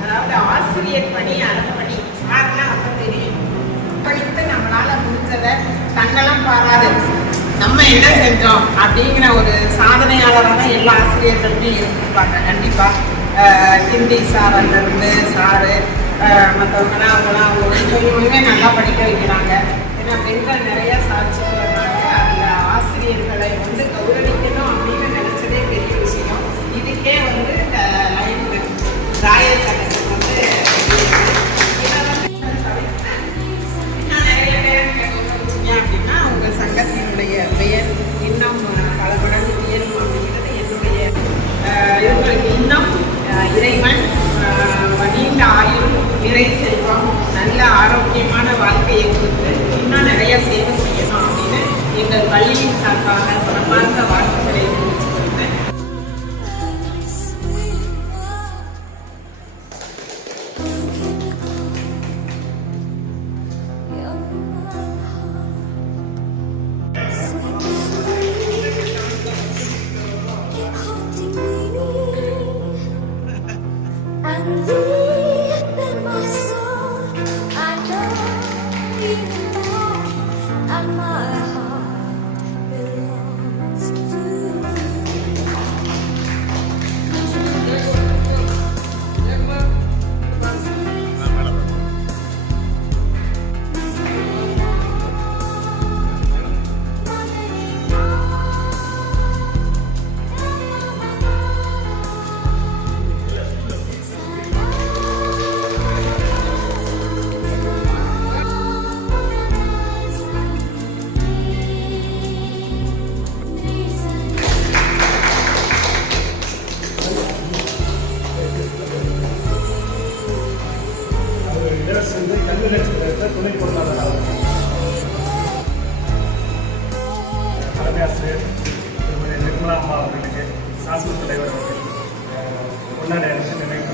அதாவது ஆசிரியர் பணி அறப்பணி சார்லாம் அப்போ தெரியும். படித்து நம்மளால முடிஞ்சதை தன்னலம் பாராது நம்ம என்ன செஞ்சோம் அப்படிங்கிற ஒரு சாதனையாளராக எல்லா ஆசிரியர்களுமே இருந்திருப்பாங்க. கண்டிப்பாக ஹிந்தி சார்லேருந்து சாரு மற்றவங்களாம் அவங்களாம் ஒழுங்குமே நல்லா படிக்க வைக்கிறாங்க. ஏன்னா பெண்கள் நிறைய சாதிச்சுக்கிறதுனால அதில் ஆசிரியர்களை கௌரவிக்கணும் அப்படின்னு நினச்சதே பெரிய விஷயம். இதுக்கே இந்த ராயல் கமிஷன் அப்படின்னா உங்க சங்கத்தினுடைய பெயர் இன்னும் பல மடங்கு உயரும் அப்படிங்கிறது என்னுடைய இவங்களுக்கு இன்னும் இறைவன் நீண்ட ஆயுள் நிறை செல்வம் நல்ல ஆரோக்கியமான வாழ்க்கையை கொடுத்து இன்னும் நிறைய சேவை செய்யணும் அப்படின்னு எங்கள் பள்ளியின் சார்பாக மனமார்ந்த வாழ்த்துக்களை தெரிவிச்சுக்கிறேன். கல்வி நட்சத்திரத்தை துணை பொருளாதார தலைமை ஆசிரியர் திருமதி நிர்மலா அம்மா அவர்களுக்கு சாசன தலைவர் அவர்கள் கொண்டாட நினைவு.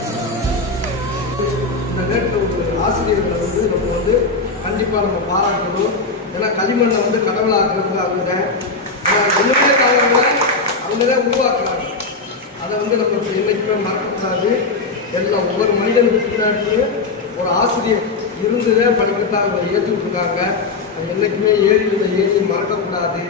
இந்த நேரத்தில் ஒரு ஆசிரியர்களை நம்ம கண்டிப்பாக நம்ம பாராட்டணும். ஏன்னா களிமண்ணை கடவுளாக்குறது அவங்க என்னுடைய காலங்களில் அவங்க தான் உருவாக்குறாங்க. அதை நம்ம என்றைக்குமே மறக்கக்கூடாது. எல்லாம் ஒவ்வொரு மனிதனுக்கு பின்னாடியும் ஒரு ஆசிரியர் இருந்துதான் படிக்கத்தான் அவங்க ஏற்றுக்கிட்டு இருக்காங்க. அது என்றைக்குமே ஏறி மறக்கக்கூடாது.